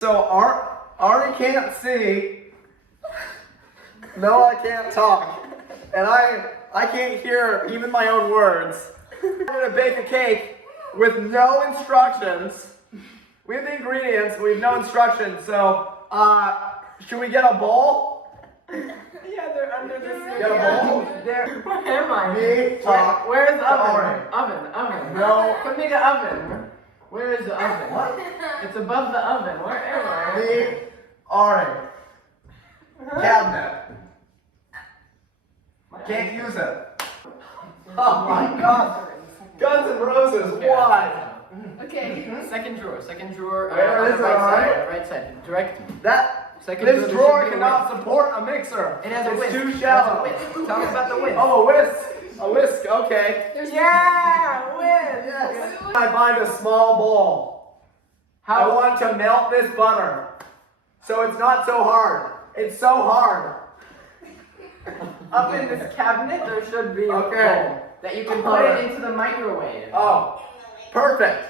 So Ari can't see. Noah can't talk. And I can't hear even my own words. We're gonna bake a cake with no instructions. We have the ingredients, but we have no instructions. So, should we get a bowl? Yeah, they're under the sink. Get a bowl? Where am I? Me, talk. Where's the oven? Ari. Oven. No. Put me the oven. Where is the oven? What? It's above the oven. Where am I? Me, Ari. Cabinet. Can't use it. Oh my God. Guns N' Roses, why? Okay. Second drawer. Where is it, alright? Right side. Direct. Second This drawer, drawer there should be a cannot support a mixer. It has a It's whisk. too It has a shallow. whisk. Tell me about the whisk. Oh, a whisk. A whisk, okay. Yeah, whisk. Yes. I find a small bowl. I want to melt this butter. So it's not so hard. It's so hard. Up in this cabinet, there should be a Okay. bowl that you can put it into the microwave. Oh, perfect.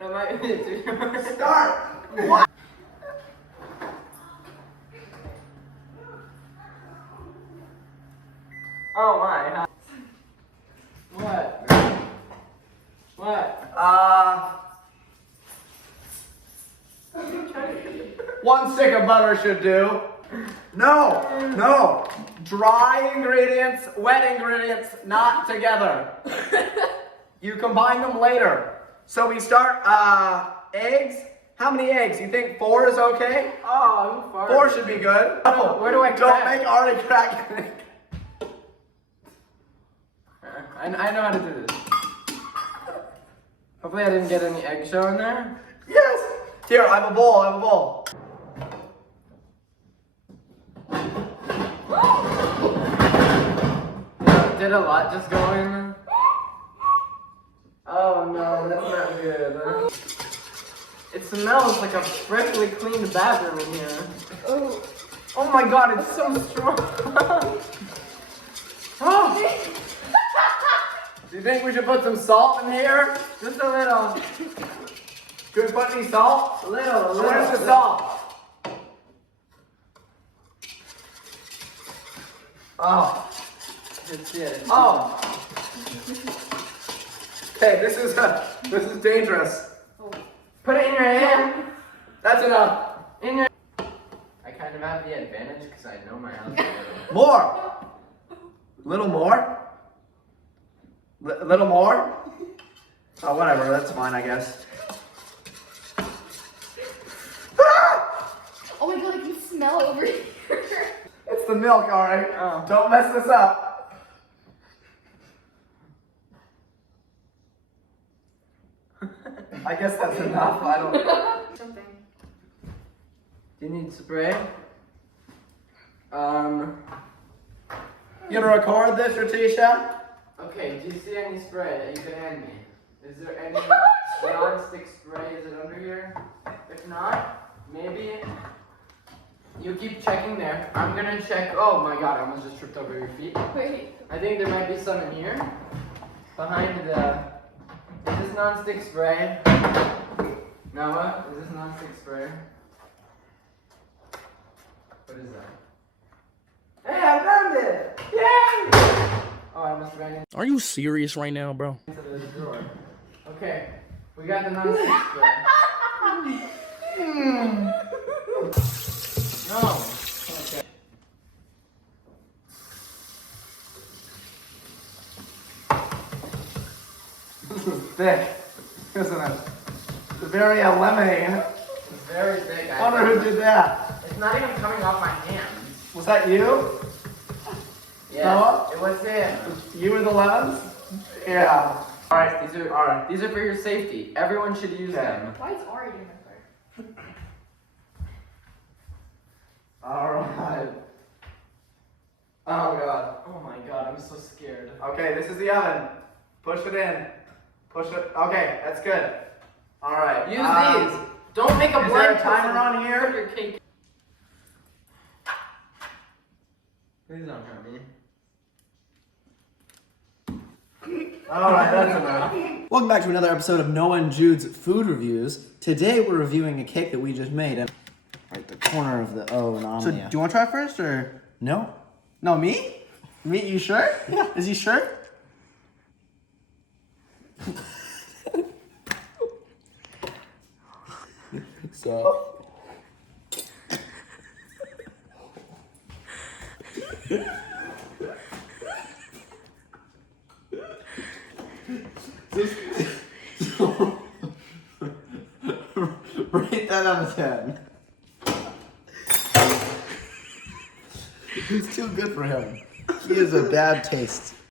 That might be too short. Start. What? Oh my. What? One stick of butter should do. No. Dry ingredients, wet ingredients, not together. You combine them later. So we start, eggs. How many eggs? You think 4 is okay? Oh, who farted? 4 should be good. Oh, Where do I Don't crack? make Ari crack it. I know how to do this. Hopefully I didn't get any eggshell in there. Yes. Here, I have a bowl. Did a lot just go in? Oh no, that's not good. It smells like a freshly cleaned bathroom in here. Oh my God, it's so strong. Oh. Do you think we should put some salt in here? Just a little. Should we put any salt? A little. Where's the salt? Oh. It's it. Oh. Okay, this is dangerous. Put it in your hand. That's enough. In your. I kind of have the advantage because I know my house. More. Little more. Little more. Oh, whatever. That's fine, I guess. Oh my God, I can smell over here. It's the milk, all right. Oh. Don't mess this up. I guess that's enough. I don't. Something. Do you need spray? You gonna record this, Ratisha? Okay, do you see any spray that you can hand me? Is there any non-stick spray? Is it under here? If not, maybe you keep checking there. I'm gonna check. Oh my God, I almost just tripped over your feet. Wait. I think there might be some in here. Behind the. Is this non-stick spray? Noah, is this non-stick spray? What is that? Hey, I found it! Yay! Oh, I almost ran into Are you serious right now, bro? the drawer. Okay, we got the non-stick spray. No. Okay. This is thick, isn't it? It's very lemony. It's very thick. I wonder who did that. It's not even coming off my hands. Was that you? Yeah, Noah? it was him. You with the lemons? Yeah. All right, these are for your safety. Everyone should use them. Why is Ari doing this part? All right. Oh God. Oh my God, I'm so scared. Okay, this is the oven. Push it in. Push it. Okay, that's good. All right. Use these. Don't make a Is blind there a timer person on here? put your cake. Please don't hurt me. Alright, that's enough. Welcome back to another episode of Noah and Jude's Food Reviews. Today we're reviewing a cake that we just made. And right the corner of the O and So, do Omnia. you want to try first or? No? No, me? Me? You sure? Yeah. Is he sure? So. Rate that out of 10. It's too good for him. He has a bad taste.